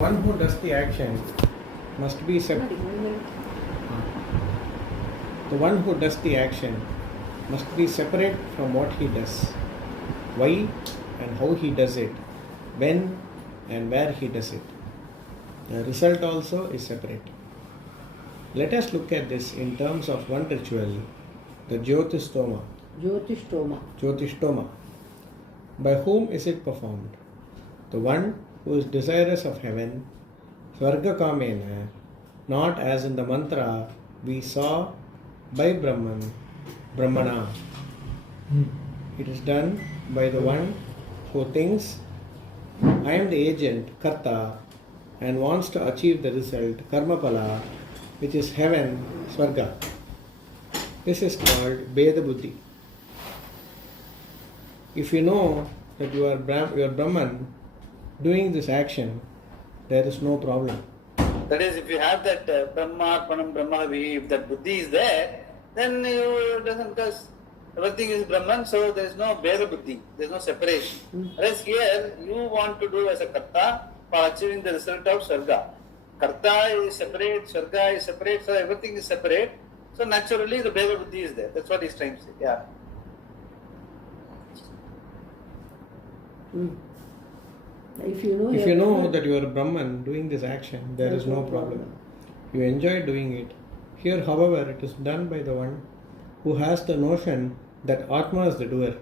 One who does the action must be separate. The one who does the action must be separate from what he does, why and how he does it, when and where he does it. The result also is separate. Let us look at this in terms of one ritual, the Jyotishtoma. Jyotishtoma. By whom is it performed? The one who is desirous of heaven, Svarga Kamena, not as in the mantra we saw by Brahmana. It is done by the one who thinks, I am the agent, Karta, and wants to achieve the result, Karmapala, which is heaven, Svarga. This is called Beda Buddhi. If you know that you are Brahman doing this action, there is no problem. That is, if you have that Brahmarpanam Brahmavi, if that buddhi is there, then you doesn't, because everything is Brahman, so there is no Beda Buddhi, there is no separation. Whereas here, you want to do as a Karta for achieving the result of Sarga. Karta is separate, Sarga is separate, so everything is separate. So naturally the Beda Buddhi is there. That's what he's trying to say. Yeah. If you know that you are Brahman doing this action, there is no problem. You enjoy doing it. Here, however, it is done by the one who has the notion that Atma is the doer.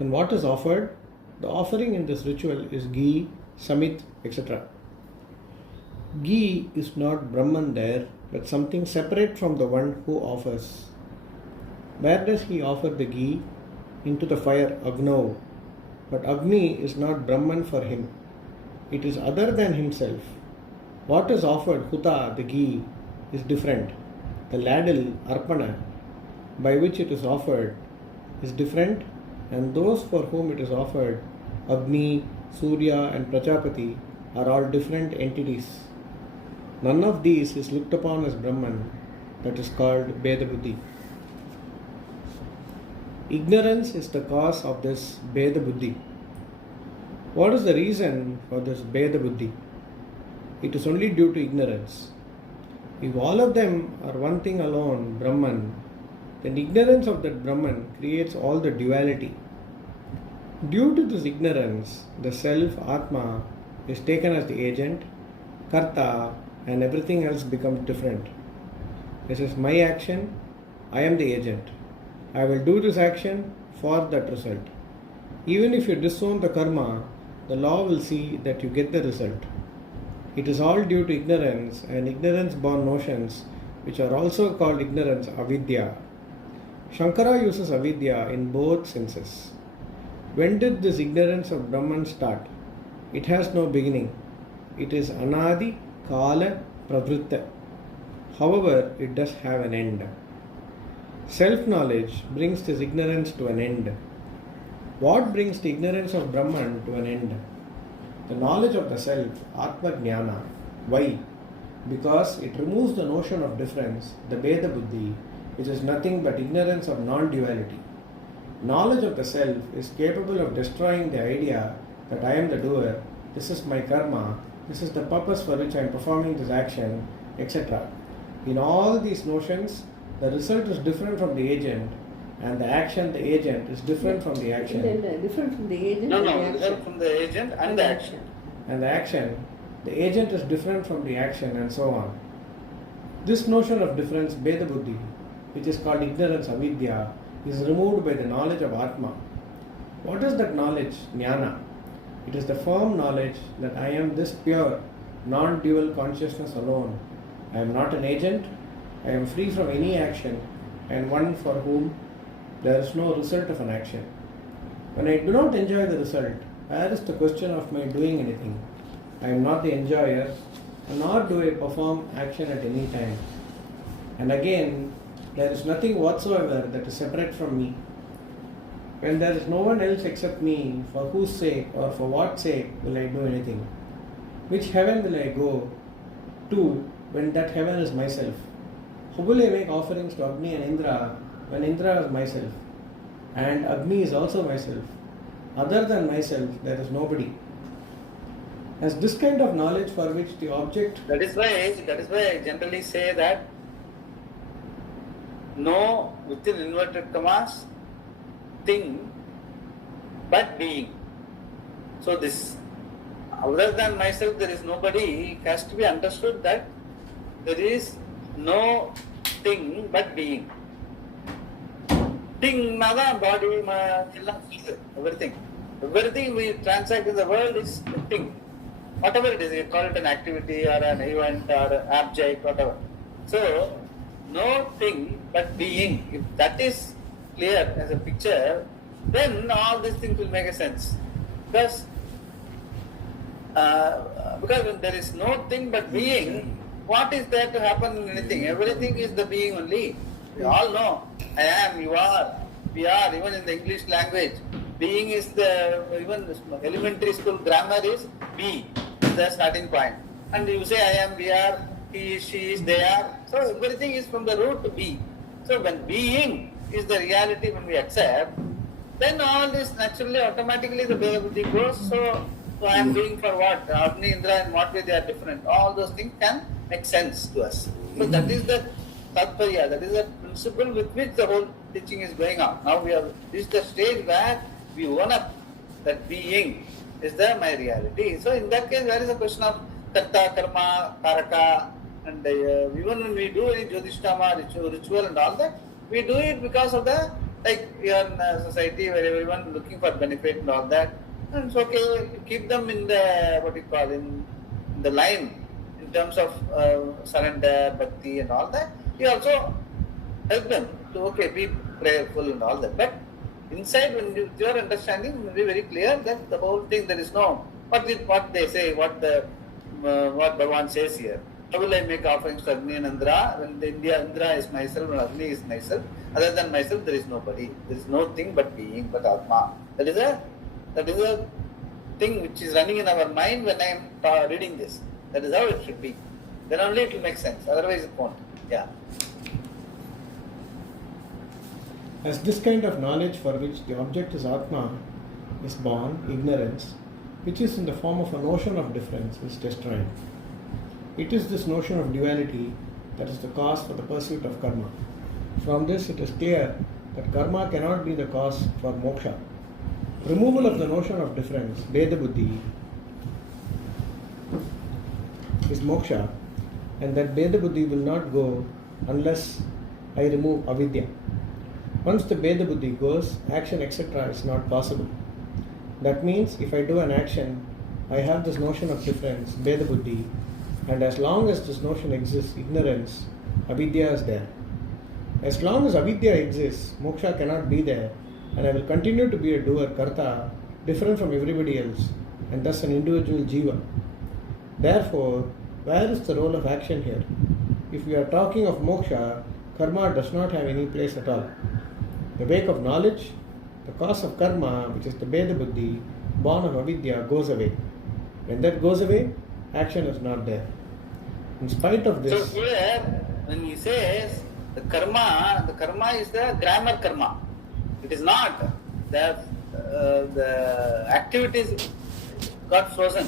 Then what is offered? The offering in this ritual is ghee, samit, etc. Ghee is not Brahman there, but something separate from the one who offers. Where does he offer the ghee? Into the fire, Agno. But Agni is not Brahman for him. It is other than himself. What is offered, Huta, the ghee, is different. The ladle, Arpana, by which it is offered, is different, and those for whom it is offered, Agni, Surya and Prajapati, are all different entities. None of these is looked upon as Brahman. That is called Beda Buddhi. Ignorance is the cause of this Beda Buddhi. What is the reason for this Beda Buddhi? It is only due to ignorance. If all of them are one thing alone, Brahman, then ignorance of that Brahman creates all the duality. Due to this ignorance, the self, Atma, is taken as the agent, Karta, and everything else becomes different. This is my action, I am the agent. I will do this action for that result. Even if you disown the karma, the law will see that you get the result. It is all due to ignorance and ignorance-born notions, which are also called ignorance, avidya. Shankara uses avidya in both senses. When did this ignorance of Brahman start? It has no beginning. It is anadi, kala, pravritta. However, it does have an end. Self-knowledge brings this ignorance to an end. What brings the ignorance of Brahman to an end? The knowledge of the self, Atma Jnana. Why? Because it removes the notion of difference, the Beda Buddhi, which is nothing but ignorance of non-duality. Knowledge of the self is capable of destroying the idea that I am the doer, this is my karma, this is the purpose for which I am performing this action, etc. In all these notions, the result is different from the agent, and the action, the agent, is different from the action. Different from the agent? Different from the agent and the action. And the action, the agent is different from the action, and so on. This notion of difference, Beda Buddhi, which is called ignorance, avidya, is removed by the knowledge of Atma. What is that knowledge? Jnana. It is the firm knowledge that I am this pure, non-dual consciousness alone. I am not an agent, I am free from any action, and one for whom there is no result of an action. When I do not enjoy the result, where is the question of my doing anything? I am not the enjoyer, nor do I perform action at any time. And again, there is nothing whatsoever that is separate from me. When there is no one else except me, for whose sake or for what sake will I do anything? Which heaven will I go to when that heaven is myself? Who will I make offerings to Agni and Indra when Indra is myself? And Agni is also myself. Other than myself, there is nobody. As this kind of knowledge for which the object... That is why I generally say that no, within inverted commas, thing, but being. So this, other than myself, there is nobody. It has to be understood that there is no thing but being. Thing, body, everything. Everything we transact in the world is a thing. Whatever it is, you call it an activity or an event or an object, whatever. So, no thing but being. If that is clear as a picture, then all these things will make a sense. Because when there is no thing but being, what is there to happen in anything? Everything is the being only. We all know. I am, you are, we are, even in the English language. Being is even elementary school grammar is be, the starting point. And you say I am, we are, he is, she is, they are. So everything is from the root to be. So when being is the reality when we accept, then all this naturally, automatically the Bhagavad Gita goes. So I am being for what? Agni, Indra, and what way they are different. All those things can make sense to us. So that is the Tatparya, that is the principle with which the whole teaching is going on. Now we have reached the stage where we own up that being is my reality. So in that case, there is a question of Karta, Karma, Karaka, and even when we do any Jyotishthama, ritual and all that, we do it because of the, like we are in a society where everyone looking for benefit and all that. And it's okay to keep them in the, what you call, in the line in terms of surrender, bhakti and all that. We also help them to, be prayerful and all that. But inside, when with your understanding, it will be very clear that the whole thing, there is no, what they say, what Bhagavan says here. How will I make offerings to Agni and Indra? When the Indra is myself and Agni is myself. Other than myself, there is nobody. There is no thing but being, but Atma. That is a thing which is running in our mind when I am reading this. That is how it should be. Then only it will make sense. Otherwise it won't. Yeah. As this kind of knowledge for which the object is Atma is born, ignorance, which is in the form of a notion of difference, is destroyed. It is this notion of duality that is the cause for the pursuit of karma. From this it is clear that karma cannot be the cause for moksha. Removal of the notion of difference, Veda Buddhi, is moksha, and that Veda Buddhi will not go unless I remove avidya. Once the Veda Buddhi goes, action etc. is not possible. That means if I do an action, I have this notion of difference, Veda Buddhi, and as long as this notion exists, ignorance, avidya is there. As long as avidya exists, moksha cannot be there, and I will continue to be a doer, karta, different from everybody else, and thus an individual jiva. Therefore, where is the role of action here? If we are talking of moksha, karma does not have any place at all. The wake of knowledge, the cause of karma, which is the Veda Buddhi, born of avidya, goes away. When that goes away, action is not there. In spite of this... So here, when he says the karma is the grammar karma. It is not. The activities got frozen.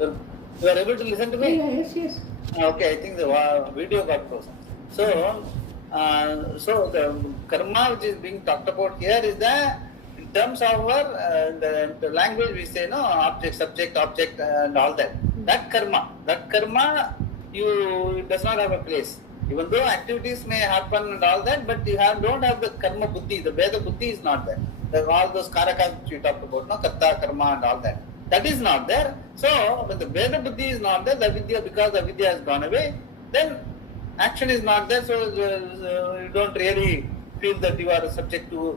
You are able to listen to me? Yes. Okay, I think the video got frozen. So the karma which is being talked about here is in terms of our the language we say object, subject, object and all that. That karma it does not have a place. Even though activities may happen and all that, but you don't have the karma buddhi. The Veda buddhi is not there. All those karakas which we talked about, karta, karma and all that. That is not there. So when the Veda buddhi is not there, because the vidya has gone away, then action is not there. So you don't really feel that you are subject to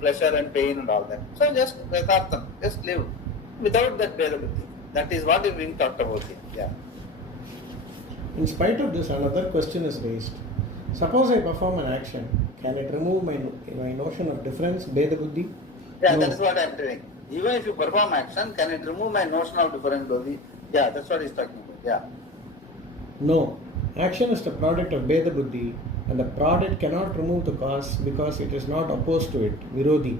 pleasure and pain and all that. So just live without that Veda buddhi. That is what is being talked about here. Yeah. In spite of this, another question is raised. Suppose I perform an action, can it remove my notion of difference, Veda Buddhi? Yeah, No. That is what I am doing. Even if you perform action, can it remove my notion of difference, Buddhi? Yeah, that's what he is talking about. Yeah. No. Action is the product of Veda Buddhi, and the product cannot remove the cause because it is not opposed to it, Virodhi.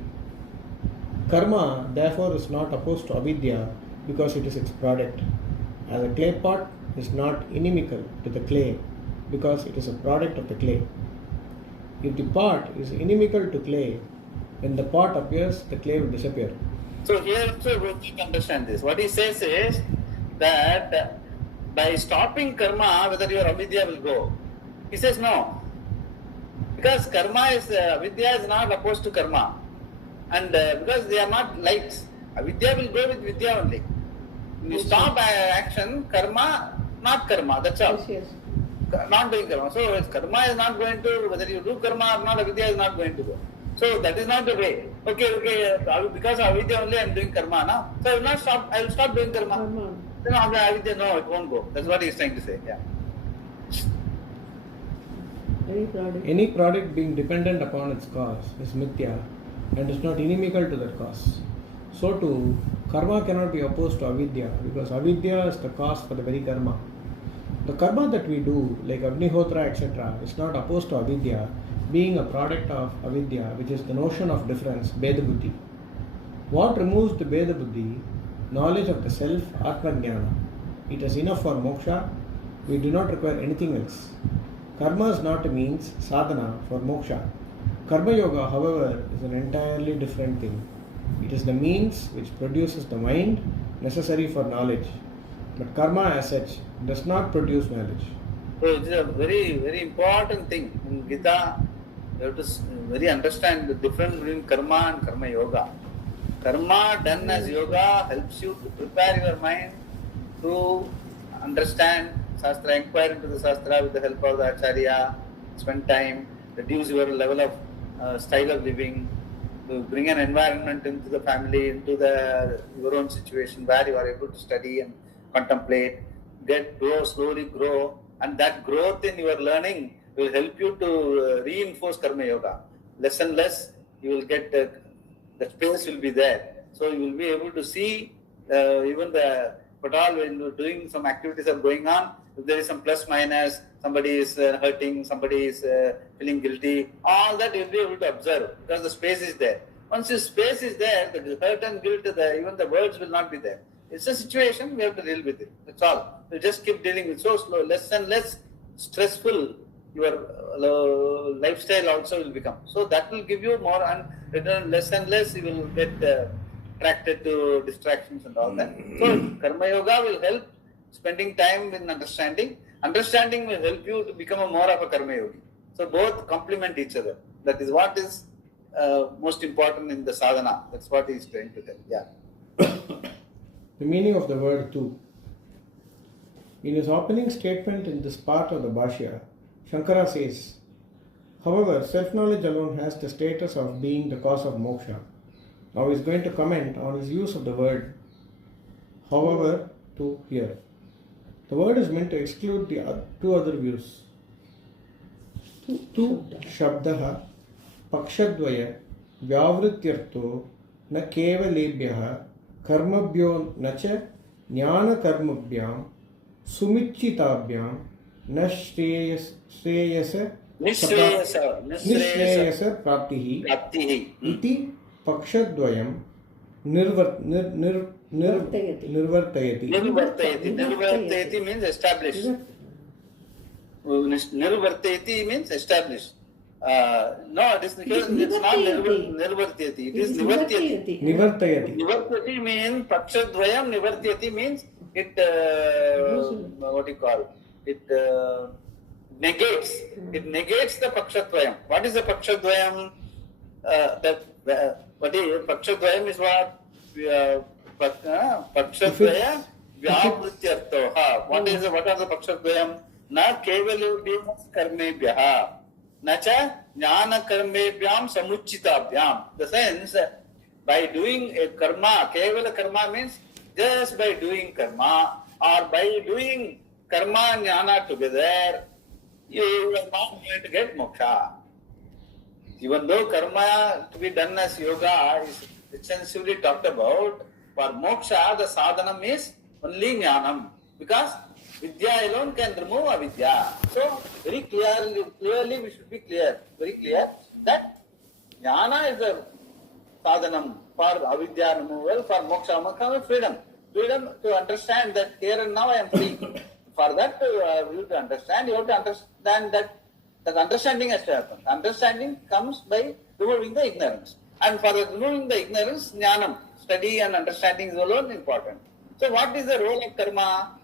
Karma, therefore, is not opposed to avidya because it is its product. As a clay pot is not inimical to the clay because it is a product of the clay. If the pot is inimical to clay, when the pot appears, the clay will disappear. So here also we need to understand this. What he says is that by stopping karma, whether your avidya will go. He says no. Because karma is, avidya is not opposed to karma. And because they are not lights. Avidya will go with vidya only. When you stop action, karma, not karma, that's all. Yes. Not doing karma. So karma is not going to, whether you do karma or not, avidya is not going to go. So that is not the way. Okay, because of avidya only I am doing karma now. So I will stop doing karma. Then avidya, no, it won't go. That's what he is trying to say. Yeah. Any product being dependent upon its cause is mithya and is not inimical to that cause. So too, karma cannot be opposed to avidya because avidya is the cause for the very karma. The karma that we do, like Agnihotra, etc., is not opposed to avidya, being a product of avidya, which is the notion of difference, Beda Buddhi. What removes the Beda Buddhi? Knowledge of the self, Atma Jnana. It is enough for moksha. We do not require anything else. Karma is not a means, sadhana, for moksha. Karma yoga, however, is an entirely different thing. It is the means which produces the mind necessary for knowledge. But karma as such does not produce knowledge. So it is a very, very important thing. In Gita, you have to very understand the difference between karma and karma yoga. Karma done as yoga helps you to prepare your mind to understand Shastra, inquire into the Shastra with the help of the Acharya, spend time, reduce your level of style of living, to bring an environment into the family, into your own situation where you are able to study and contemplate, slowly grow, and that growth in your learning will help you to reinforce Karma Yoga. Less and less you will get, the space will be there. So you will be able to see even but all when you're doing some activities are going on, if there is some plus minus, somebody is hurting, somebody is feeling guilty, all that you'll be able to observe because the space is there. Once the space is there, the hurt and guilt, even the words will not be there. It's a situation, we have to deal with it. That's all. You just keep dealing with so slow, less and less stressful your lifestyle also will become. So that will give you more, and return less and less you will get attracted to distractions and all that. So Karma Yoga will help spending time in understanding. Understanding will help you to become more of a Karma Yogi. So both complement each other. That is what is most important in the sadhana. That's what he is trying to tell. Yeah. The meaning of the word tu. In his opening statement in this part of the Bhashya, Shankara says, however, self-knowledge alone has the status of being the cause of moksha. Now he is going to comment on his use of the word however to here. The word is meant to exclude the two other views. Tu shabdaha pakshadvaya vyavrityarto na kevalebhyaha karmabhyo nacha jnana karmabhyam sumichitabhyam na shreyasa praptihi iti pakshadvayam nirvartayati. Nirvartayati means establish. Nirvartayati means establish. No, it's not nirvartayati. It is nivartayati. Nivartayati means pakshadvayam. Nivartayati means it, what do you call it? Negates. It negates the pakshadvayam. What is the pakshadvayam? What is pakshadvayam is what? Pakshadvaya vyavrityartoha. What are the pakshadvayam? Na kevalebhyam karmebhyaha. Na cha jnana karmebhyam samuchitabhyam. The sense, by doing a karma, kevala karma means just by doing karma or by doing karma and jnana together, you are not going to get moksha. Even though karma to be done as yoga is extensively talked about, for moksha the sadhanam is only jnanam, because vidya alone can remove avidya. So very clearly we should be very clear that jnana is the sadhanam for avidya removal, for moksha. Moksha is freedom. Freedom to understand that here and now I am free. For that, you to understand, you have to understand that the understanding has to happen. Understanding comes by removing the ignorance. And for removing the ignorance, jnanam, study and understanding is alone important. So what is the role of karma?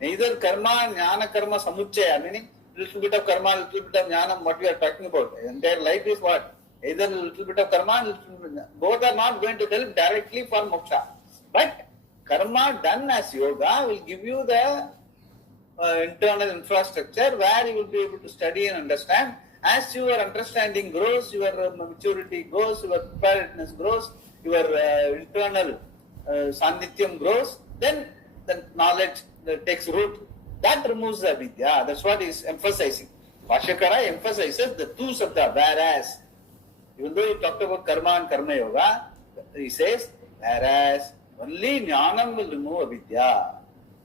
Neither karma, jnana karma, samuchaya, meaning little bit of karma, little bit of jnanam, what we are talking about. Entire life is what? Either a little bit of karma, both are not going to help directly for moksha. But karma done as yoga will give you the internal infrastructure where you will be able to study and understand. As your understanding grows, your maturity grows, your preparedness grows, your internal sandhityam grows, then the knowledge takes root. That removes the avidya. That's what he is emphasizing. Bhashyakara emphasizes the two sabda, whereas. Even though he talked about karma and karma yoga, he says, whereas only jnanam will remove avidya.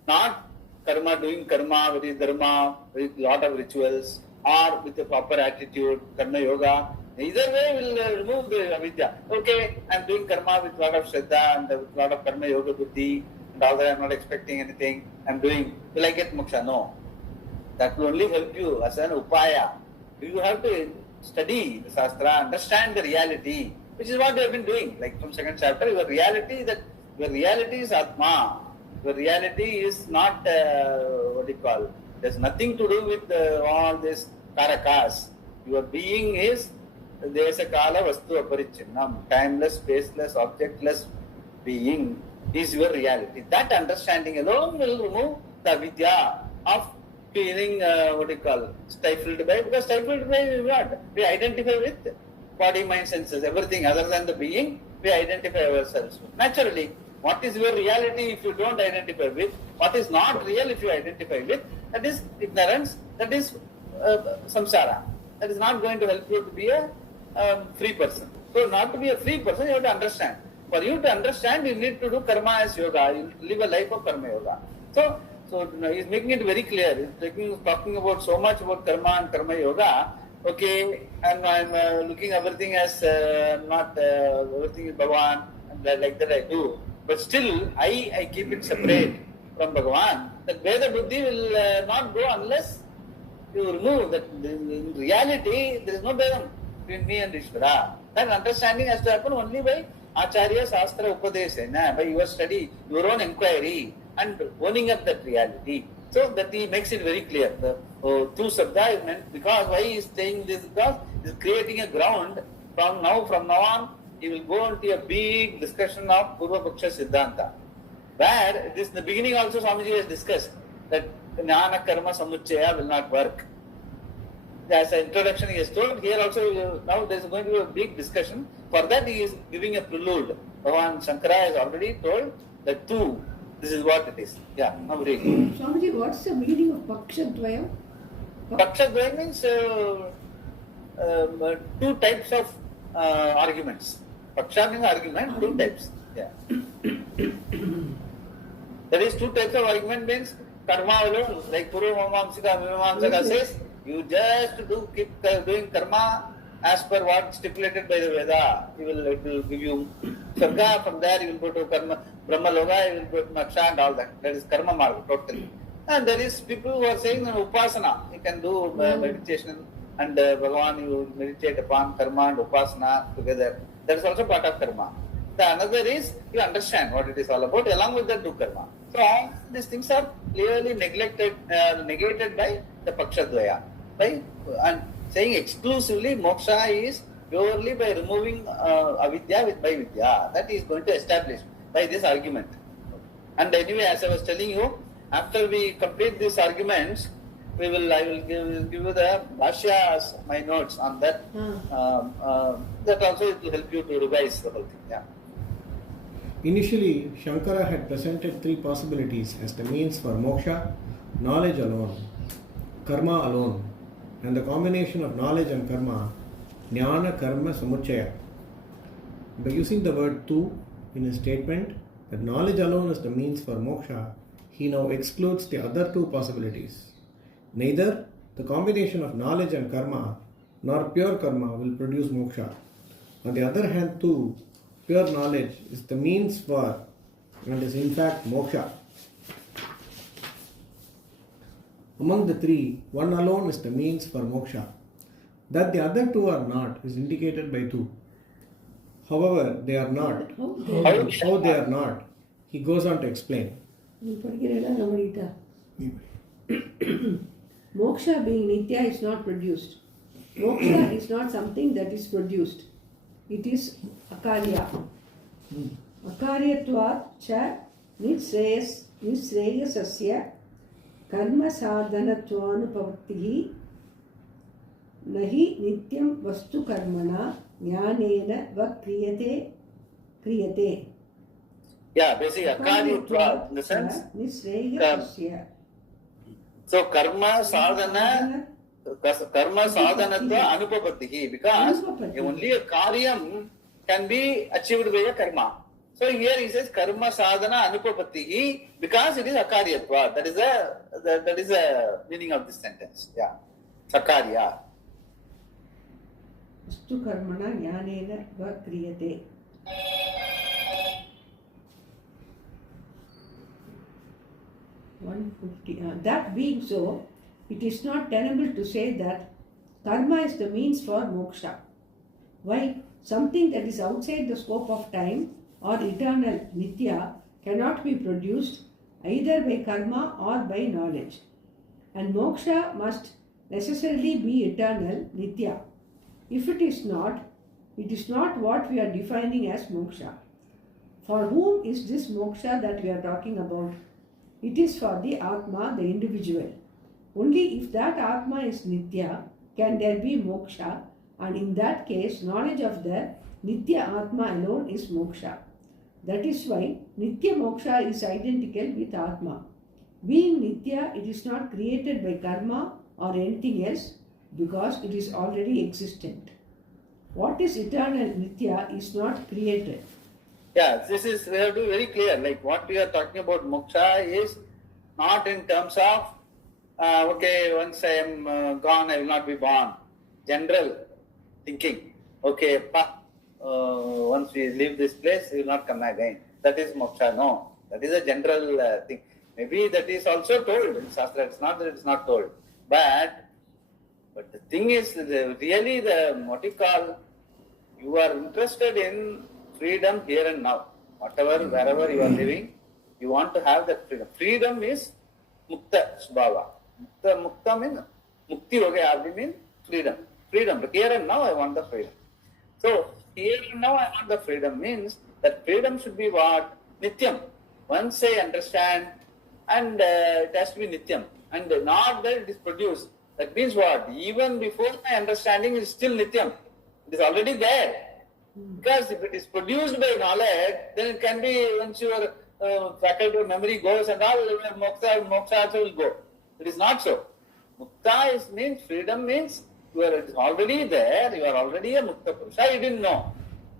Not karma, doing karma with dharma, with lot of rituals, or with a proper attitude, karma yoga. Either way will remove the avidya. Okay, I am doing karma with lot of shraddha and with lot of karma yoga buddhi, and all that I am not expecting anything. I am doing, will I get moksha? No. That will only help you as an upaya. You have to study the Shastra, understand the reality, which is what we have been doing. Like from second chapter, your reality is Atma. Your reality is not, what do you call, there's nothing to do with all this karakas. Your being is Desa Kala Vastu Aparichinnam, timeless, spaceless, objectless being is your reality. That understanding alone will remove the vidya of feeling, stifled by, because stifled by what? We identify with body, mind, senses, everything other than the being, we identify ourselves with. Naturally, what is your reality if you don't identify with? What is not real if you identify with? That is ignorance, that is samsara. That is not going to help you to be a free person. So not to be a free person, you have to understand. For you to understand, you need to do karma as yoga. You live a life of karma yoga. So he's making it very clear. He's talking about so much about karma and karma yoga. Okay, and I'm looking everything as not everything is Bhagavan, and like that I do. But still, I keep it separate from Bhagavan. That Veda Buddhi will not go unless you remove that. In reality, there is no Vedam between me and Ishvara. That understanding has to happen only by Acharya Shastra Upadesena, by your study, your own inquiry, and owning up that reality. So that he makes it very clear. The two sabda is meant because why he is saying this? Because he is creating a ground from now on. He will go into a big discussion of Purva Paksha Siddhanta. Where this in the beginning also Swamiji has discussed that Jnana Karma Samuchaya will not work. As an introduction he has told, here also now there is going to be a big discussion. For that he is giving a prelude. Bhagavan Shankara has already told that two. This is what it is. Yeah, now read. Swamiji, what's the meaning of Pakshadvaya? Pakshadvaya means two types of arguments. Paksha means argument, two types. Yeah. That is two types of argument means karma alone, like Purva Mamamsika, Mimamsaka says, you just keep doing karma as per what stipulated by the Veda. It will give you Sarga, from there you will go to karma, Brahma Loga, you will go to Moksha and all that. That is karma marga totally. And there is people who are saying upasana. You can do meditation and Bhagavan, you meditate upon karma and upasana together. That is also part of karma. The another is you understand what it is all about, along with that do karma. So all these things are clearly negated by the Pakshadvaya. And saying exclusively moksha is purely by removing avidya by vidya. That is going to establish by this argument. And anyway, as I was telling you, after we complete these arguments, I will give you the bhashyas, my notes on that. That also it will help you to revise the whole thing. Yeah. Initially, Shankara had presented three possibilities as the means for moksha: knowledge alone, karma alone, and the combination of knowledge and karma, jnana karma samuchaya. By using the word tu in his statement that knowledge alone is the means for moksha, he now excludes the other two possibilities. Neither the combination of knowledge and karma nor pure karma will produce moksha. On the other hand, too, pure knowledge is the means for and is in fact moksha. Among the three, one alone is the means for moksha. That the other two are not is indicated by two. However, they are not. How they are not, he goes on to explain. Moksha being nitya is not produced. Moksha is not something that is produced. It is akarya. Akaryatvat cha nishreyasasya karma sadhanatvanupavaktihi nahi nityam vastu karmana jnanena va kriyate. Yeah, basically akaryatvat in the sense. Nishreyasasya. So karma sadhanatva anupapattihi, because only a karyam can be achieved by a karma. So here he says karma sadhana anupapattihi because it is akaryatva. That is the meaning of this sentence. Yeah, sakarya. Vastu karmana jnanena va kriyate. That being so, it is not tenable to say that karma is the means for moksha. Why? Something that is outside the scope of time or eternal nitya cannot be produced either by karma or by knowledge. And moksha must necessarily be eternal nitya. If it is not what we are defining as moksha. For whom is this moksha that we are talking about? It is for the Atma, the individual. Only if that Atma is Nitya can there be moksha, and in that case knowledge of the Nitya Atma alone is moksha. That is why Nitya moksha is identical with Atma. Being Nitya, it is not created by karma or anything else because it is already existent. What is eternal Nitya is not created. Yeah, we have to be very clear. Like what we are talking about moksha is not in terms of okay, once I am gone, I will not be born. General thinking. Okay, once we leave this place, we will not come again. That is moksha. No, that is a general thing. Maybe that is also told in Shastra. It's not that it's not told. But the thing is, really what you call, you are interested in freedom here and now. Whatever, wherever you are living, you want to have that freedom. Freedom is mukta svabhava. Mukta means mukti ho gaya, abhi means freedom. Freedom. But here and now I want the freedom. So here and now I want the freedom means that freedom should be what? Nityam. Once I understand, and it has to be nityam. And not that it is produced. That means what? Even before my understanding is still nityam. It is already there. Because if it is produced by knowledge, then it can be, once your faculty of memory goes and all, moksha also will go. It is not so. Mukta means, freedom means, it is already there, you are already a mukta purusha, you didn't know.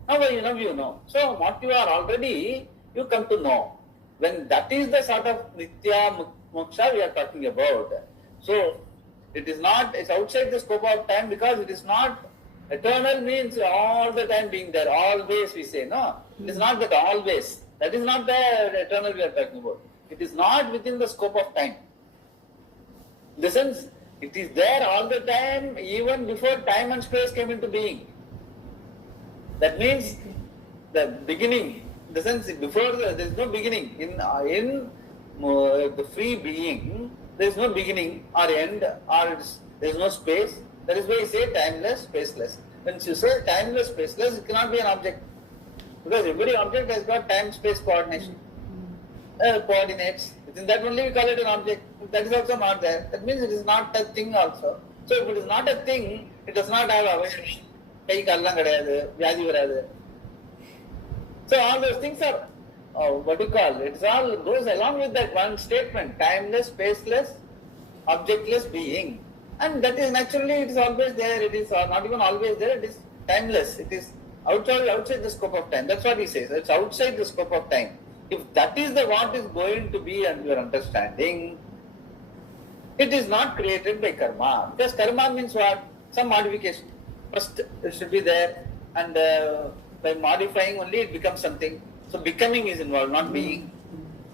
Now you know, you know. So what you are already, you come to know. When that is the sort of nitya moksha we are talking about. So it is not, it's outside the scope of time because it is not. Eternal means all the time being there, always we say, no, it is not that always. That is not the eternal we are talking about. It is not within the scope of time. In the sense, it is there all the time, even before time and space came into being. That means the beginning, in the sense, before there is no beginning. In the free being, there is no beginning or end, or there is no space. That is why you say timeless, spaceless. When you say timeless, spaceless, it cannot be an object. Because every object has got time-space coordination. Coordinates. Within that only we call it an object. That is also not there. That means it is not a thing also. So if it is not a thing, it does not have awareness. So all those things are, what do you call, it all goes along with that one statement. Timeless, spaceless, objectless being. And that is naturally, it is always there. It is not even always there. It is timeless. It is outside the scope of time. That's what he says. It's outside the scope of time. If that is the what is going to be and your understanding, it is not created by karma. Because karma means what? Some modification. First it should be there, and by modifying only it becomes something. So becoming is involved, not being.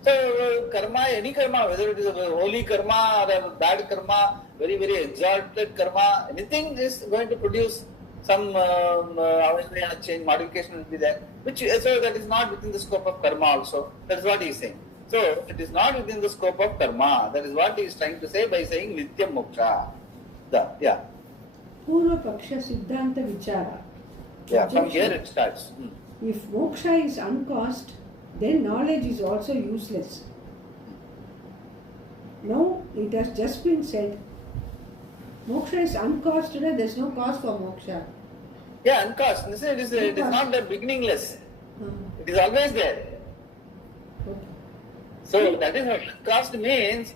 So karma, any karma, whether it is a holy karma or a bad karma, very, very exalted karma, anything is going to produce some change, modification will be there. So that is not within the scope of karma also. That is what he is saying. So it is not within the scope of karma. That is what he is trying to say by saying Nityam Moksha. Yeah. Purva Paksha Siddhanta Vichara. Yeah, from here it starts. If moksha is uncaused, then knowledge is also useless. Now, it has just been said, moksha is uncaused, there is no cause for moksha. Yeah, uncaused. It is not the beginningless. It is always there. Okay. So that is what uncaused means.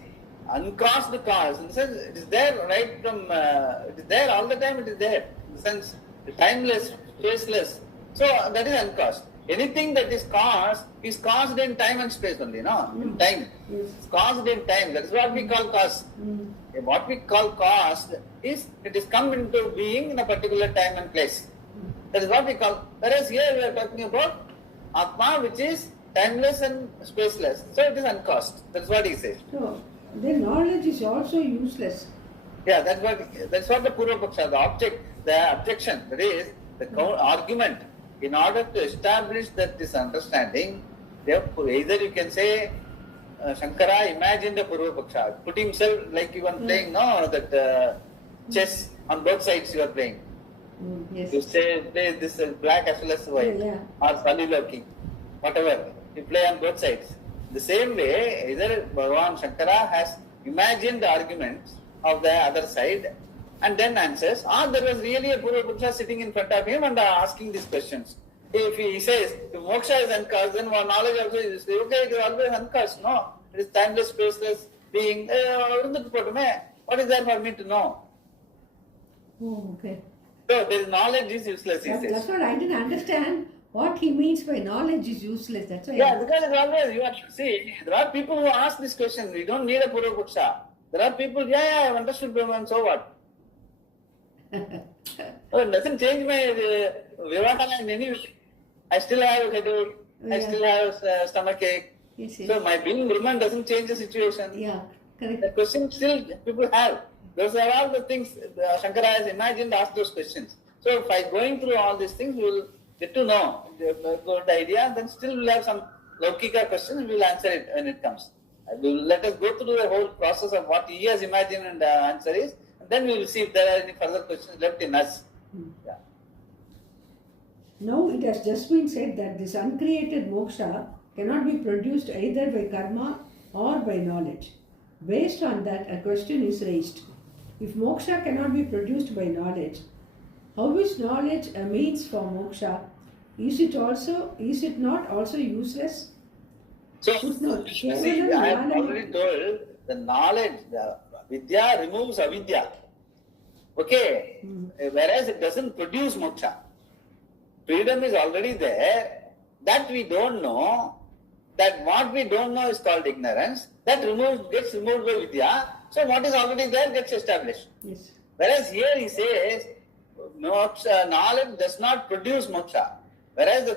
Uncaused cause. In the sense, it is there right from, it is there all the time, it is there. In the sense, timeless, spaceless. So that is uncaused. Anything that is caused in time and space only, no? In time. Yes. It's caused in time. That is what we call cause. What we call caused is it is come into being in a particular time and place. That is what we call. Whereas here we are talking about Atma, which is timeless and spaceless. So it is uncaused. That's what he says. So, then knowledge is also useless. Yeah, that's what the Purva Paksha, the objection, that is the argument. In order to establish that this understanding, either you can say Shankara imagined a Purva Paksha, put himself like you were playing, that chess on both sides you are playing. Yes. You say play this black as well as white, or cellular king, whatever. You play on both sides. The same way, either Bhagavan Shankara has imagined the arguments of the other side and then answers, or there was really a Purva Paksha sitting in front of him and asking these questions. If he says, if moksha is uncaused, then our knowledge also is, okay, it is always uncaused. No, it is timeless, spaceless being. What is there for me to know? Oh, okay. So, this knowledge is useless, he says. That's what I didn't understand. What he means by knowledge is useless. That's why. Yeah, because it's always, you have to see, there are people who ask this question. We don't need a Purva Paksha. There are people, I have understood Brahman, so what? Oh, it doesn't change my vivahana in any way. I still have a headache. I still have stomach ache. Yes. So my being Brahman doesn't change the situation. Yeah, correct. The question still people have. Those are all the things Shankara has imagined, asked those questions. So by going through all these things, we will get to know the idea, then still we will have some Laukika questions, we will answer it when it comes. Let us go through the whole process of what he has imagined and the answer is, and then we will see if there are any further questions left in us. Yeah. Now it has just been said that this uncreated moksha cannot be produced either by karma or by knowledge. Based on that, a question is raised. If moksha cannot be produced by knowledge, how is knowledge a means for moksha? Is it not also useless? So, see, I have already told the knowledge, the vidya removes avidya. Okay? Whereas it doesn't produce moksha. Freedom is already there. That we don't know. That what we don't know is called ignorance. That gets removed by vidya. So what is already there gets established. Yes. Whereas here he says, moksha, knowledge does not produce moksha. Whereas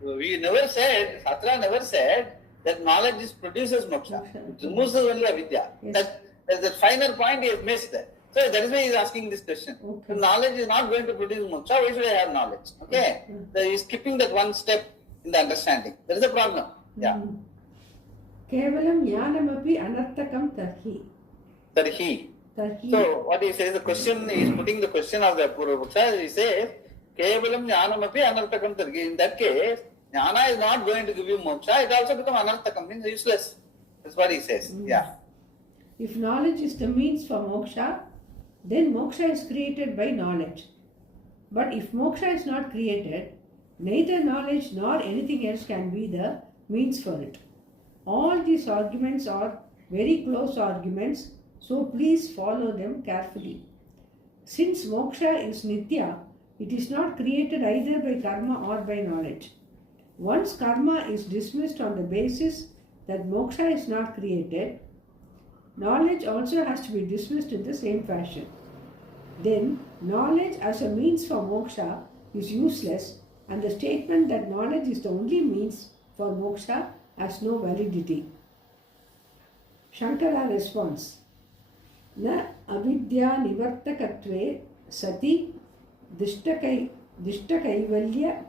we never said, Shastra never said that knowledge produces moksha. It removes only avidya. Yes. That's the finer point he has missed there. So that is why he is asking this question. Okay. So knowledge is not going to produce moksha. Why should I have knowledge? Okay? He is skipping that one step in the understanding. That is the problem. Yeah. Kevalam jnanamapi anartakam tarhi. Tarhi. Tarhi. So what he says, the question, he is putting the question of the Purva Paksha. He says, Kevalam jnanamapi anartakam tarhi. In that case, jnana is not going to give you moksha. It also becomes anartakam, means useless. That's what he says. Yeah. If knowledge is the means for moksha, then moksha is created by knowledge. But if moksha is not created, neither knowledge nor anything else can be the means for it. All these arguments are very close arguments, so please follow them carefully. Since moksha is nitya, it is not created either by karma or by knowledge. Once karma is dismissed on the basis that moksha is not created, knowledge also has to be dismissed in the same fashion. Then, knowledge as a means for moksha is useless and the statement that knowledge is the only means for moksha has no validity. Shankara responds, Na avidya nivartakatve sati dishtakaivalya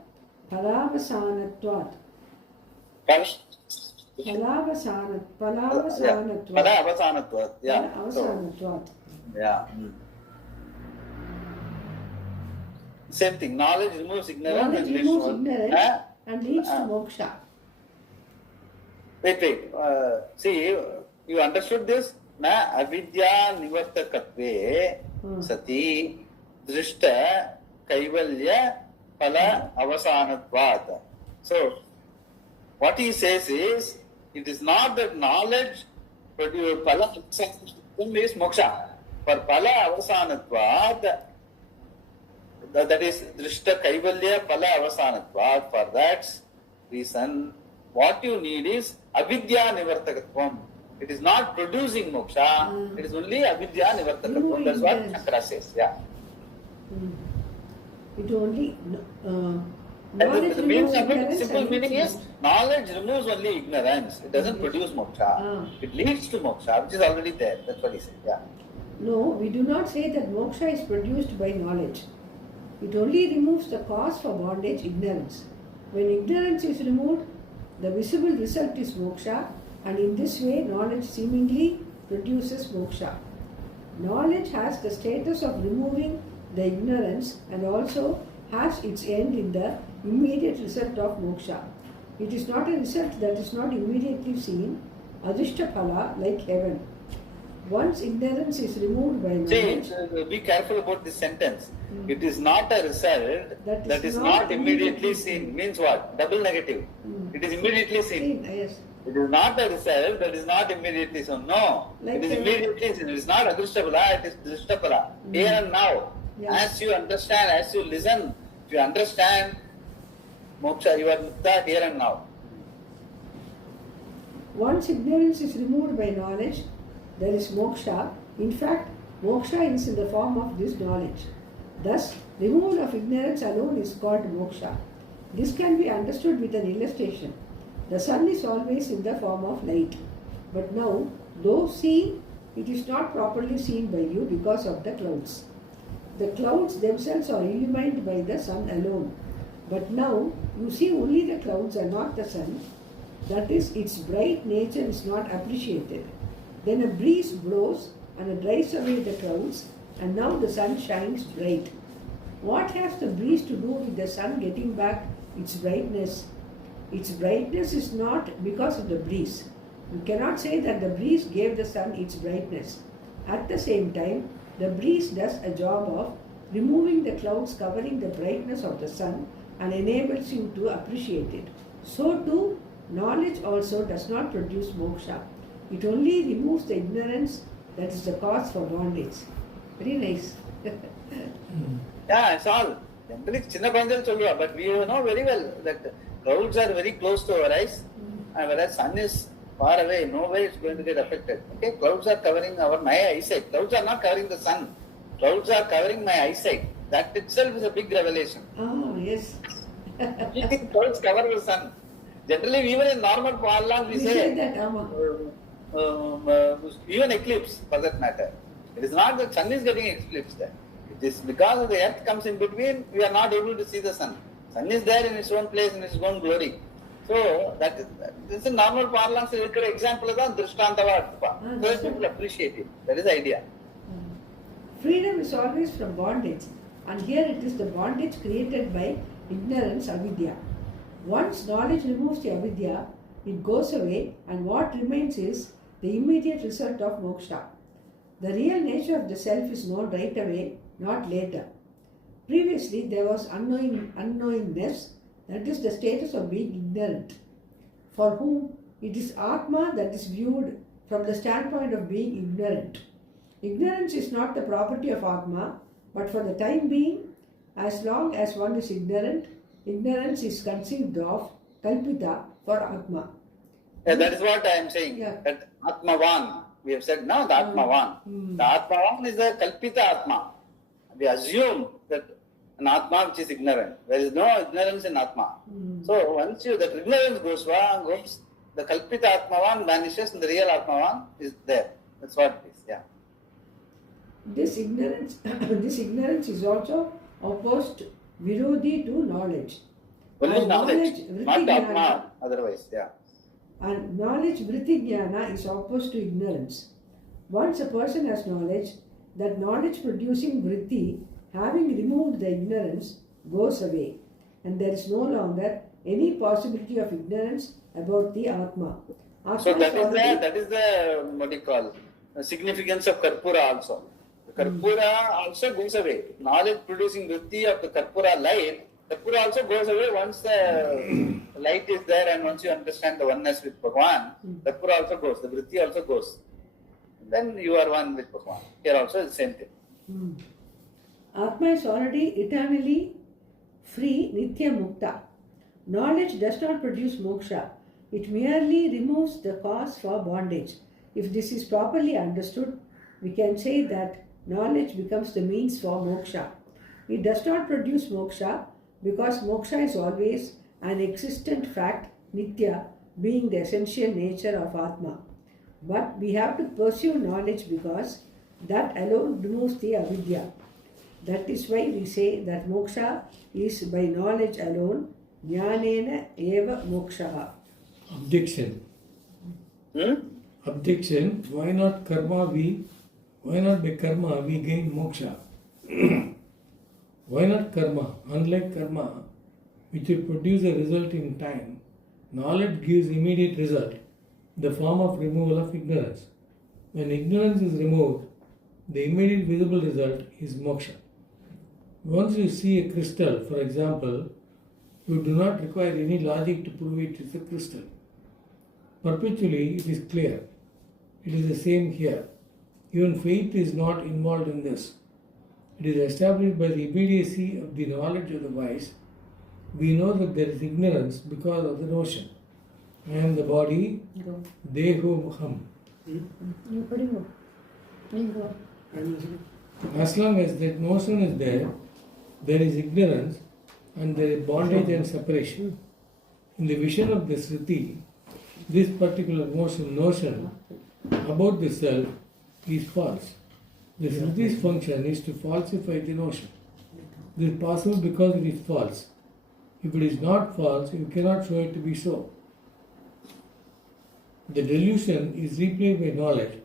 palavasanatvat. Palavasanatvat. Yeah. Palavasanatvat. Yeah. Same thing. Knowledge removes ignorance. Knowledge removes ignorance and leads to moksha. Wait. See, you understood this? Na avidya nivartakatve sati drishta kaivalya phala avasanatvat. So, what he says is, it is not that knowledge produces phala is moksha. For phala avasanatvat, that is drishta kaivalya phala avasanatvat. For that reason, what you need is avidya nivartakatvam. It is not producing moksha, it is only avidya nivartakatvam. That's what Shankara says. Yeah. It only The meaning of it, simple meaning is knowledge removes only ignorance. It doesn't produce moksha. It leads to moksha, which is already there. That's what he said. Yeah. No, we do not say that moksha is produced by knowledge. It only removes the cause for bondage, ignorance. When ignorance is removed, the visible result is moksha, and in this way, knowledge seemingly produces moksha. Knowledge has the status of removing the ignorance and also has its end in the immediate result of moksha. It is not a result that is not immediately seen, adhishtaphala, like heaven. Once ignorance is removed by knowledge... See, be careful about this sentence. It is not a result that is not immediately seen. Means what? Double negative. It is immediately seen. Yes. It is not a result that is not immediately seen. No. Like it is immediately seen. It is not adhishtaphala, it is drishtaphala. Here and now. Yes. As you understand, as you listen, if you understand moksha, you are mukta here and now. Once ignorance is removed by knowledge, there is moksha. In fact, moksha is in the form of this knowledge. Thus, removal of ignorance alone is called moksha. This can be understood with an illustration. The sun is always in the form of light. But now, though seen, it is not properly seen by you because of the clouds. The clouds themselves are illumined by the sun alone. But now, you see only the clouds and not the sun. That is, its bright nature is not appreciated. Then a breeze blows and it drives away the clouds, and now the sun shines bright. What has the breeze to do with the sun getting back its brightness? Its brightness is not because of the breeze. You cannot say that the breeze gave the sun its brightness. At the same time, the breeze does a job of removing the clouds covering the brightness of the sun and enables you to appreciate it. So too, knowledge also does not produce moksha. It only removes the ignorance that is the cause for bondage. Very nice. Yeah, it's all. Generally, chinna pandal cholluva, but we know very well that clouds are very close to our eyes, and whereas sun is far away, no way it's going to get affected. Okay, clouds are covering my eyesight. Clouds are not covering the sun. Clouds are covering my eyesight. That itself is a big revelation. Oh, yes. You think clouds cover the sun? Generally, even in normal parlance, we say that, even eclipse for that matter. It is not that sun is getting eclipsed. It is because of the earth comes in between, we are not able to see the sun. Sun is there in its own place, in its own glory. So, this is a normal parlance. Example is Drishtantava. So, people appreciate it. That is the idea. Freedom is always from bondage, and here it is the bondage created by ignorance, avidya. Once knowledge removes the avidya, it goes away, and what remains is the immediate result of moksha. The real nature of the self is known right away, not later. Previously, there was unknowingness, that is the status of being ignorant, for whom it is Atma that is viewed from the standpoint of being ignorant. Ignorance is not the property of Atma, but for the time being, as long as one is ignorant, ignorance is conceived of, kalpita, for Atma. Yeah, that is what I am saying. Yeah. That Atmavan. We have said now the Atmavan. The Atmavan is the kalpita Atma. We assume that and Atma which is ignorant. There is no ignorance in Atma. So once that ignorance goes, the Kalpita Atmavan vanishes and the real Atmavan is there. That's what it is. Yeah. This ignorance, this ignorance is also opposed virodhi to knowledge. Only And knowledge, not vritti Atma. jnana, Otherwise, yeah. and knowledge vritti jnana is opposed to ignorance. Once a person has knowledge, that knowledge producing vritti, having removed the ignorance, goes away, and there is no longer any possibility of ignorance about the Atma. So that is the what do you call significance of Karpura also. The Karpura also goes away. Knowledge producing vritti of the Karpura light, Karpura also goes away once the light is there and once you understand the oneness with Bhagavan, Karpura also goes, the vritti also goes. Then you are one with Bhagavan. Here also is the same thing. Atma is already eternally free, nitya mukta. Knowledge does not produce moksha. It merely removes the cause for bondage. If this is properly understood, we can say that knowledge becomes the means for moksha. It does not produce moksha because moksha is always an existent fact, nitya, being the essential nature of Atma. But we have to pursue knowledge because that alone removes the avidya. That is why we say that moksha is by knowledge alone, jnanena eva mokshaha. Objection. Objection. Why not by karma we gain moksha? Why not karma? Unlike karma, which will produce a result in time, knowledge gives immediate result, the form of removal of ignorance. When ignorance is removed, the immediate visible result is moksha. Once you see a crystal, for example, you do not require any logic to prove it is a crystal. Perpetually it is clear. It is the same here. Even faith is not involved in this. It is established by the immediacy of the knowledge of the wise. We know that there is ignorance because of the notion. I am the body, deho ham. As long as that notion is there, there is ignorance and there is bondage and separation. In the vision of the Sriti, this particular notion about the self is false. The Sriti's function is to falsify the notion. This is possible because it is false. If it is not false, you cannot show it to be so. The delusion is replaced by knowledge,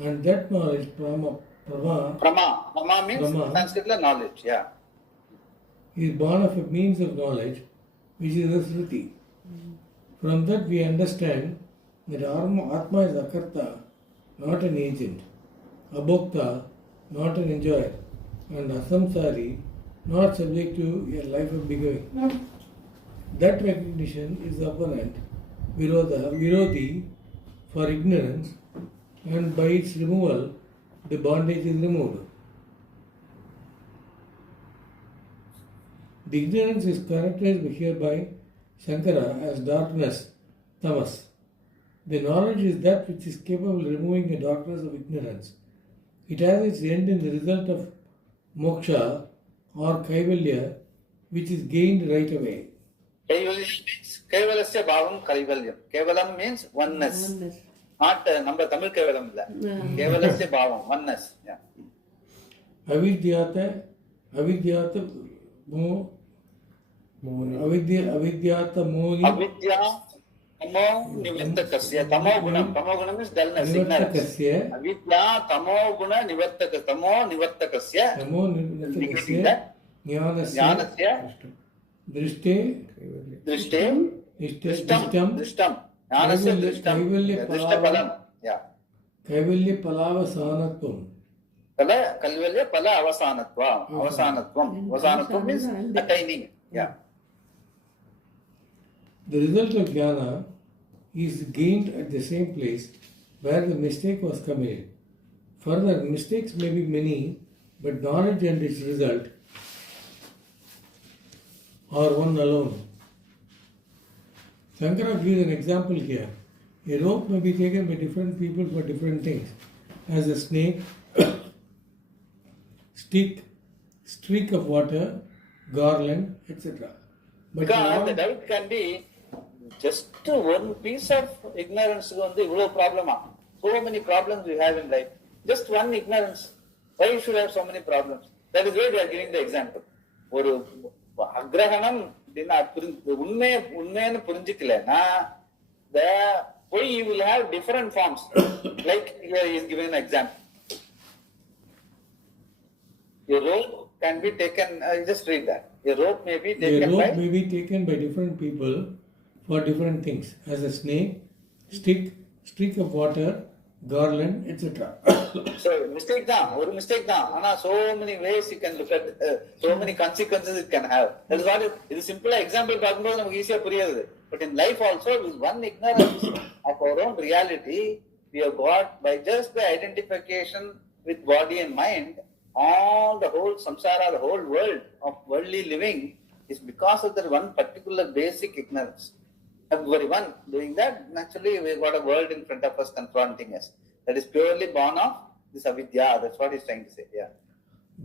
and that knowledge, Prama means Sanskrit knowledge, yeah. Is born of a means of knowledge, which is the Sriti. From that we understand that Atma is Akarta, not an agent, Abhokta, not an enjoyer, and Asamsari, not subject to a life of becoming. That recognition is the opponent, Virodhi, for ignorance, and by its removal, the bondage is removed. The ignorance is characterized here by Shankara as darkness, tamas. The knowledge is that which is capable of removing the darkness of ignorance. It has its end in the result of moksha or kaivalya, which is gained right away. Kaivalya means Kaivalasya bhavam Kaivalyam. Kaivalam means oneness. Not number Tamil Kaivalam. Kaivalasya bhavam, oneness. Yeah. Avidyata moni. Avidya tamo nivartakasya. Tamo gunam means dullness, ignorance. Avidya tamo guna nivartakasya. Tamo nivartakasya. Jnanasya. Drishte. Drishtam. Jnanasya drishtam. Drishtapalam. Yeah. Kaivalya palavasanatvam. Kaivalya pala avasanatvam. Avasanatvam means attaining. Yeah. The result of jnana is gained at the same place where the mistake was committed. Further, mistakes may be many, but knowledge and its result are one alone. Shankara gives an example here. A rope may be taken by different people for different things, as a snake, stick, streak of water, garland, etc. But Because the all- doubt can be just one piece of ignorance. Problem. So many problems we have in life. Just one ignorance. Why you should have so many problems? That is why they are giving the example. ஒரு அக்ரஹணம் உண்மைன்னு புரிஞ்சுக்கலன்னா you will have different forms. Like here he is giving an example. A rope can be taken, just read that. A rope may be taken may be taken by different people for different things, as a snake, stick, streak of water, garland, etc. So mistake தான் ஆனா so many ways you can look at, so many consequences it can have. That is what இது simple example பார்க்கும்போது நமக்கு ஈஸியா புரியுது. But in life also, with one ignorance of our own reality, we have got by just the identification with body and mind, all the whole samsara, the whole world of worldly living is because of that one particular basic ignorance. Everyone doing that, naturally we got a world in front of us confronting us. That is purely born of this avidya. That's what he's trying to say. Yeah.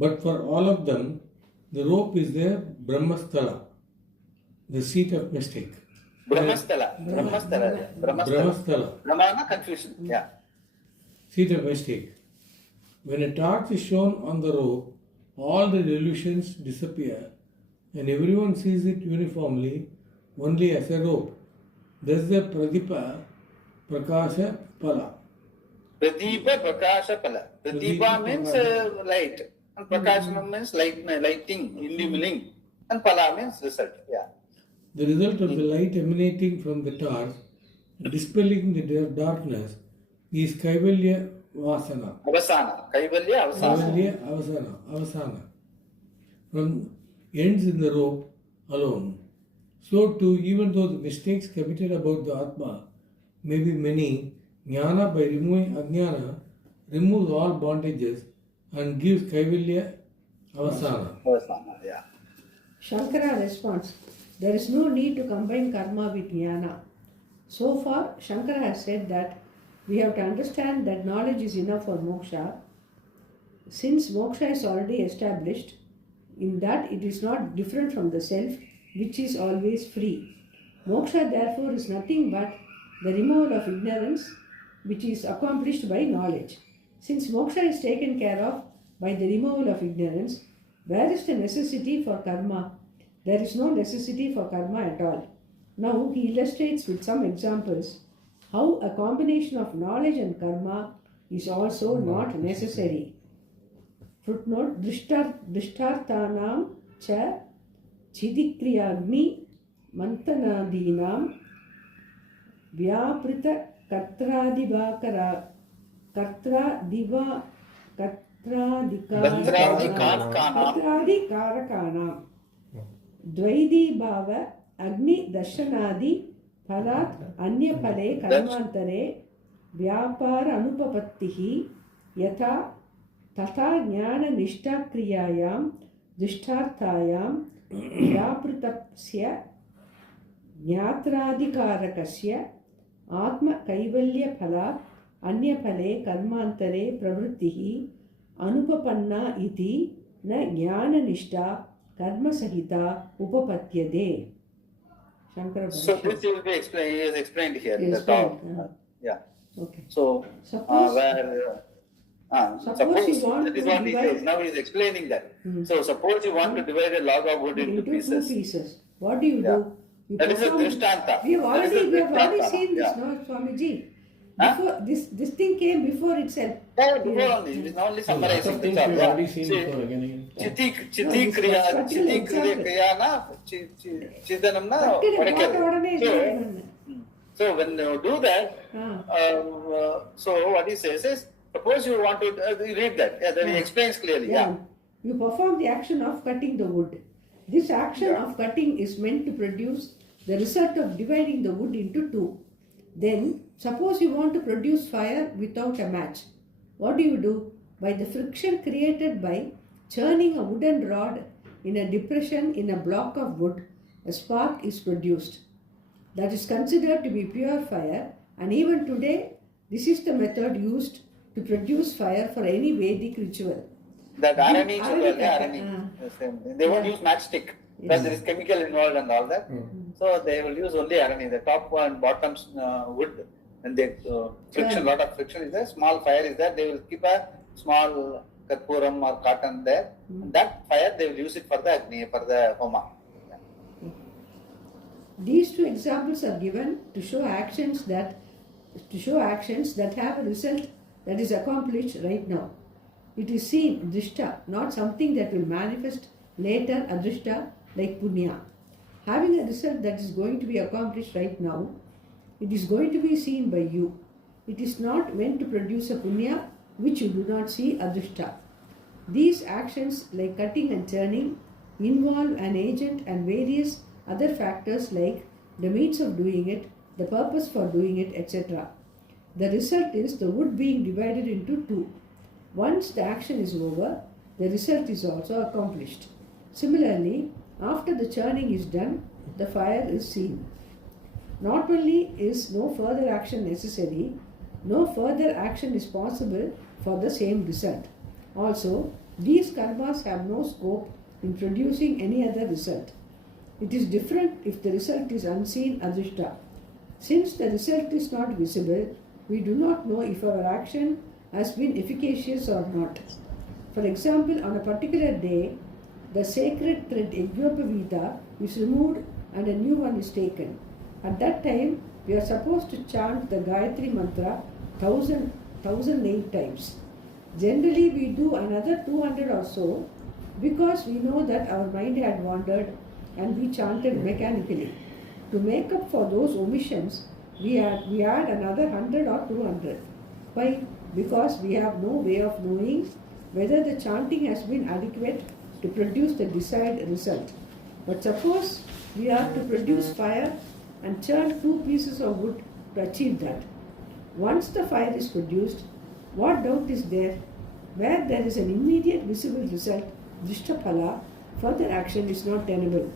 But for all of them, the rope is their Brahmasthala, the seat of mistake. Brahmasthala. Brahmana confusion. Yeah. Seat of mistake. When a torch is shown on the rope, all the delusions disappear and everyone sees it uniformly only as a rope. Thus the Pradipa Prakasha Pala. Pradipa Prakasha Pala. Pradipa means light. And Prakashana means lighting, illumining. And Pala means result. Yeah. The result of the light emanating from the torch, dispelling the darkness, is Kaivalya Vasana. Avasana. Kaivalya Avasana. From ends in the rope alone. So too, even though the mistakes committed about the Atma may be many, Jnana by removing Ajnana removes all bondages and gives Kaivalya Avasana. Avasana, yeah. Shankara responds, there is no need to combine karma with jnana. So far, Shankara has said that we have to understand that knowledge is enough for moksha. Since moksha is already established, in that it is not different from the self, which is always free. Moksha therefore is nothing but the removal of ignorance, which is accomplished by knowledge. Since moksha is taken care of by the removal of ignorance, where is the necessity for karma? There is no necessity for karma at all. Now he illustrates with some examples how a combination of knowledge and karma is also not necessary. Footnote, Drishtarthanam cha chidikriyagni mantanadinam vyaprita katradikarakaanam द्वैदी भाव अग्नि दर्शनादि फलात् अन्य फले कर्मांतरे व्यापार अनुपपत्तिः यथा तथा ज्ञान निष्ठा क्रियायां दृष्टार्थायां व्यापृतस्य ज्ञात्राधिकारकस्य आत्म कैवल्य फलात् अन्य फले कर्मांतरे प्रवृत्तिः अनुपपन्ना इति न ज्ञान निष्ठा कर्म सहिता उपपत्यते. Shankara. So this will be explained. He has explained here in the talk. Yeah. Okay. So Suppose suppose you want that is to what he divide- says. Now he is explaining that. So suppose you want to divide a log of wood into two pieces. pieces. What do you Yeah. do? You That is a perform- drishtanta. We have That is a already drishtanta. seen this, Yeah. no, Swamiji. Huh? Before this thing came before itself. Yeah, before only. It is only summarizing the Things talk. we've Yeah. already seen See, before again. Chiti No, this kriya is particular example. na chidanam na Particular padikadu. உடனே இது So, பண்ணு. so when you do that, so what he says is, suppose you want to read that. Yeah, then he explains clearly. Yeah. You perform the action of cutting the wood. This action Yeah. of cutting is meant to produce the result of dividing the wood into two. Then, suppose you want to produce fire without a match. What do? By the friction created by churning a wooden rod in a depression in a block of wood, a spark is produced. That is considered to be pure fire, and even today, this is the method used to produce fire for any Vedic ritual. That arani, Arani. they won't use matchstick because there is chemical involved and all that. So they will use only arani. The top and bottom wood, and they friction, lot of friction is there. Small fire is there. They will keep a small karpuram or cotton there. And that fire they will use it for the agni, for the homa. These two examples are given to show actions that have a result that is accomplished right now. It is seen drishta, not something that will manifest later adrishta like punya. Having a result that is going to be accomplished right now, it is going to be seen by you. It is not meant to produce a punya which you do not see adrishta. These actions like cutting and turning involve an agent and various other factors like the means of doing it, the purpose for doing it, etc. The result is the wood being divided into two. Once the action is over, the result is also accomplished. Similarly, after the churning is done, the fire is seen. Not only is no further action necessary, no further action is possible for the same result. Also, these karmas have no scope in producing any other result. It is different if the result is unseen adrishta. Since the result is not visible, we do not know if our action has been efficacious or not. For example, on a particular day, the sacred thread Yajnopavita is removed and a new one is taken. At that time, we are supposed to chant the Gayatri Mantra 1008 times. Generally, we do another 200 or so because we know that our mind had wandered and we chanted mechanically. To make up for those omissions, we add another 100 or 200. Why? Because we have no way of knowing whether the chanting has been adequate to produce the desired result. But suppose we are to produce fire and churn 2 pieces of wood to achieve that. Once the fire is produced, what doubt is there? Where there is an immediate visible result, drishtaphala, further action is not tenable.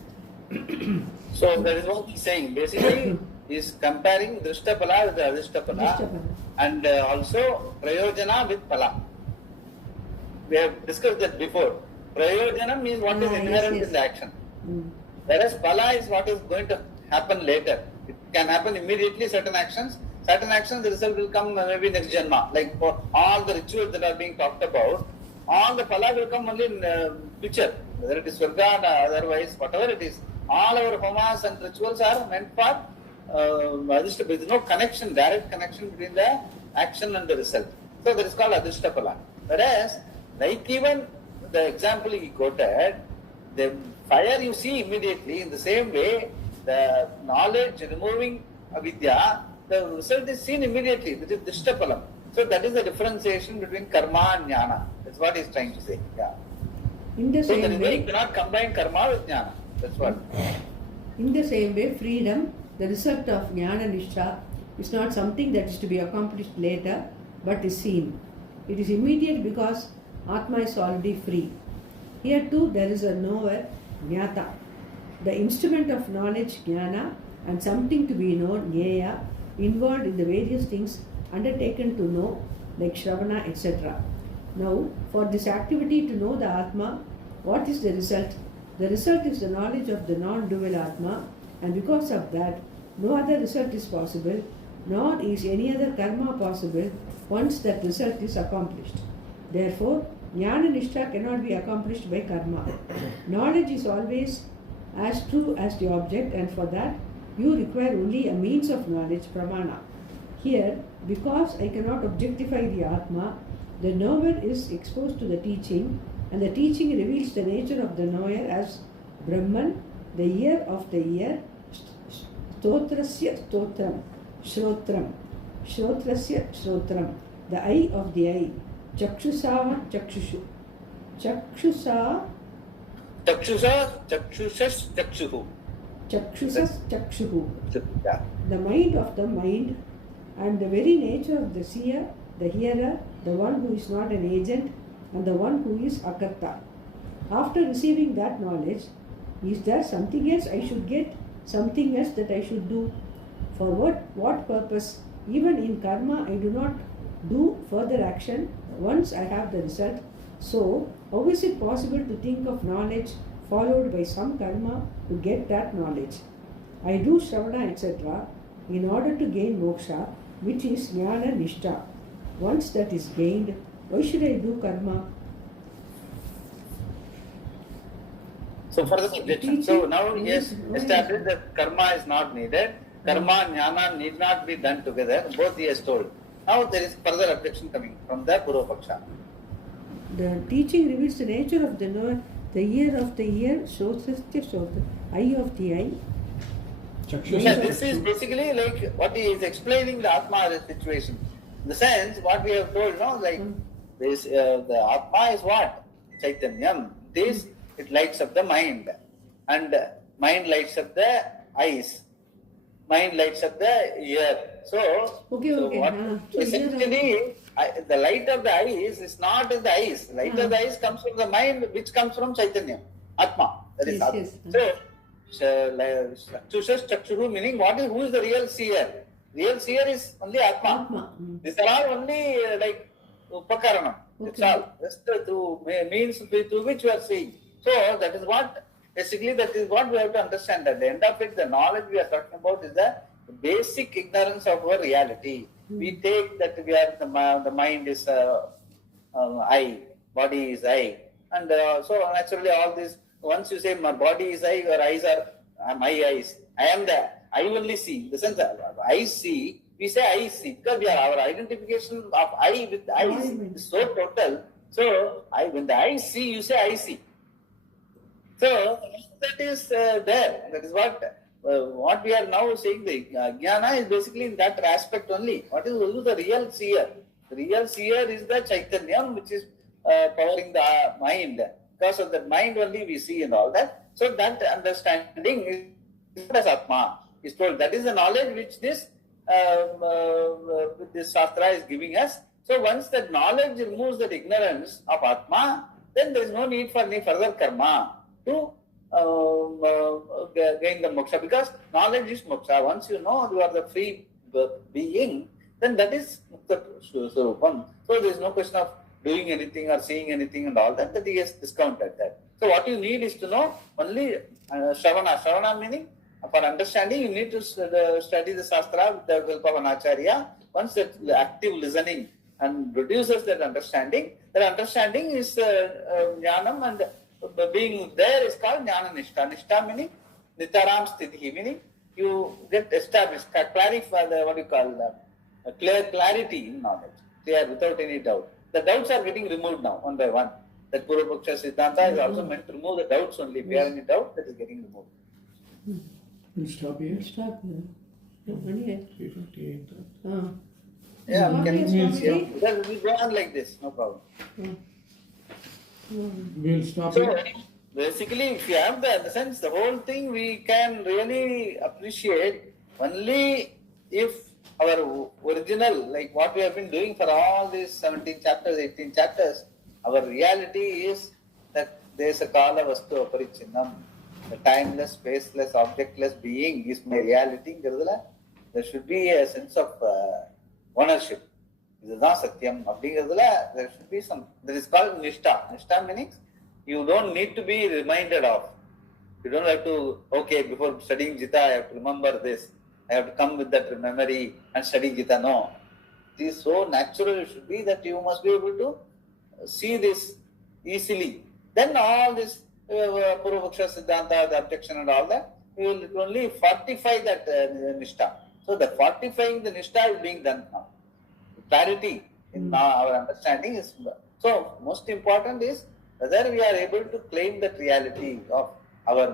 So that is what he's saying. Basically, he's comparing drishtaphala with the adrishtaphala and also prayojana with phala. We have discussed that before. Prayojana means what is inherent in the action. Whereas phala is what is going to happen later. It can happen immediately, certain actions, the result will come maybe next janma. Like for all the rituals that are being talked about, all the phala will come only in future. Whether it is Swarga or otherwise, whatever it is. All our homas and rituals are meant for adhishta. There is no connection, direct connection between the action and the result. So that is called adhishta phala. Whereas, like even the example he quoted, the fire you see immediately, in the same way, the knowledge removing avidya, the result is seen immediately. That is drishtha phalam. So that is the differentiation between karma and jnana. That's what he is trying to say. Yeah. In the So same way, you cannot combine karma with jnana. That's what. In the same way, freedom, the result of jnana nishtha, is not something that is to be accomplished later, but is seen. It is immediate because Atma is already free. Here too there is a knower, jnata. The instrument of knowledge, jnana, and something to be known, jnaya, involved in the various things undertaken to know, like shravana, etc. Now, for this activity to know the Atma, what is the result? The result is the knowledge of the non-dual Atma, and because of that, no other result is possible, nor is any other karma possible once that result is accomplished. Therefore, jnana nishtha cannot be accomplished by karma. Knowledge is always as true as the object, and for that, you require only a means of knowledge, pramana. Here, because I cannot objectify the Atma, the knower is exposed to the teaching, and the teaching reveals the nature of the knower as Brahman, the ear of the ear, stotrasya stotram, shrotram, shrotrasya shrotram, the eye of the eye, chakshusa chakshushu, chakshusas chakshuhu. Chakshusas chakshuhu, the mind of the mind, and the very nature of the seer, the hearer, the one who is not an agent, and the one who is akarta. After receiving that knowledge, is there something else I should get, something else that I should do? For what purpose? Even in karma, I do not do further action once I have the result, So, how is it possible to think of knowledge followed by some karma to get that knowledge? I do Shravana, etc. in order to gain moksha, which is jnana nishta. Once that is gained, why should I do karma? So further objection. So now he has established that karma is not needed. Karma and jnana need not be done together. Both he has told. Now there is further objection coming from the Purva Paksha. The teaching reveals the nature of the knower, the ear of the ear, Shrotastya Shrota, eye of the eye. Yeah, this is basically like what he is explaining the Atma situation. In the sense, what we have told, like this, the Atma is what? Chaitanyam. This, it lights up the mind. And mind lights up the eyes. Mind lights up the ear. So, essentially, the light of the eyes is not in the eyes. Light of the eyes comes from the mind, which comes from Chaitanya, Atma. That is Atma. So, Chakshuru meaning who is the real seer? Real seer is only Atma. These are all only like Upakaranam. It's all. Just through means through which we are seeing. So, that is what, basically that is what we have to understand. At the end of it, the knowledge we are talking about is the basic ignorance of our reality. We take that we are the mind is eye, body is eye. And so naturally all this, once you say my body is eye, your eyes are my eyes. I am the, I only see. In the sense that I see, we say I see. Because our identification of I with eyes is so total. So when the eyes see, you say I see. So that is there. That is what we are now saying. The jnana is basically in that aspect only. What is the real seer? The real seer is the Chaitanyam, which is powering the mind. Because of that mind only we see and all that. So that understanding is as Atma is told. That is the knowledge which this Shastra is giving us. So once that knowledge removes that ignorance of Atma, then there is no need for any further karma to gain the moksha, because knowledge is moksha. Once you know you are the free being, then that is mukta swarupam. So there is no question of doing anything or seeing anything and all that. That he has discounted that. So what you need is to know only Shravana. Shravana meaning for understanding you need to study the Shastra with the help of an Acharya. Once that active listening and produces that understanding is jnanam, and being there is called jnana nishta. Nishta meaning nitaram sthiti, meaning you get established, clarify clear clarity in knowledge, clear without any doubt. The doubts are getting removed now, one by one. That Purva Paksha Siddhanta is also meant to remove the doubts only. If you have any doubt, that is getting removed. We'll stop here. Stop here. 3:58. Yeah, we can Yes, see. We'll go on like this, no problem. We'll stop So, here. basically, if you have the sense, the whole thing we can really appreciate only if our original, like what we have been doing for all these 17 chapters, 18 chapters, our reality is that there is a kala vastu aparichinnam. The timeless, spaceless, objectless being is my reality. There should be a sense of ownership. This is not satyam. There should be some, that is called nishta. Nishta meaning you don't need to be reminded of. You don't have to, before studying Gita, I have to remember this. I have to come with that memory and study Gita. No. It is so natural it should be that you must be able to see this easily. Then all this Purva Paksha Siddhanta, the objection and all that, you will only fortify that nishta. So the fortifying the nishta is being done now. Clarity in our understanding is, so most important is whether we are able to claim that reality of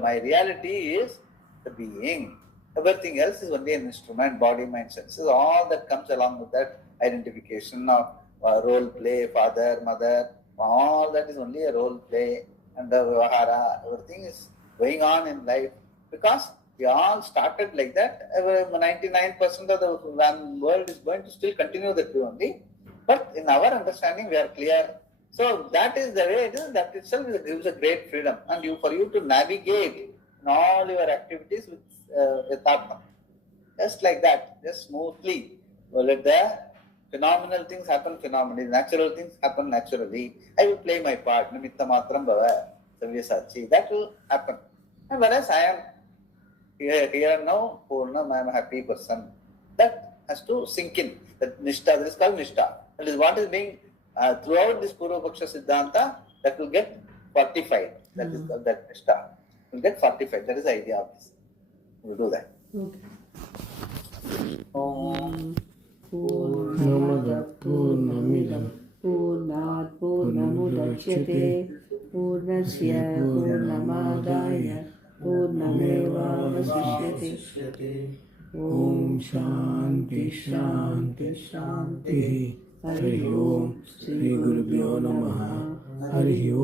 my reality is the being. Everything else is only an instrument, body, mind, senses, all that comes along with that identification of role play, father, mother, all that is only a role play, and the vivahara, everything is going on in life because we all started like that. 99% of the world is going to still continue that way only. But in our understanding, we are clear. So that is the way it is. That itself gives a great freedom. And for you to navigate in all your activities with Atma. Just like that, just smoothly. Let the Phenomenal things happen phenomenally. Natural things happen naturally. I will play my part. Nimitta matram bhava savyasachi. That will happen. And whereas I am here now, Purnam, I am a happy person. That has to sink in. That nishtha, that is called nishtha. That is what is being throughout this Purva Paksha Siddhanta, that will get fortified. That is that nishtha will get fortified. That is the idea of this. We will do that. Okay. Om. Purnamada Purnamidam Purnat Purnamudachyate Purnasya Purnamadaya Purnameva Vasishyate. Om Shanti Shanti Shanti. Hari Om. Shri Gurubhyo Namaha. Hari Om.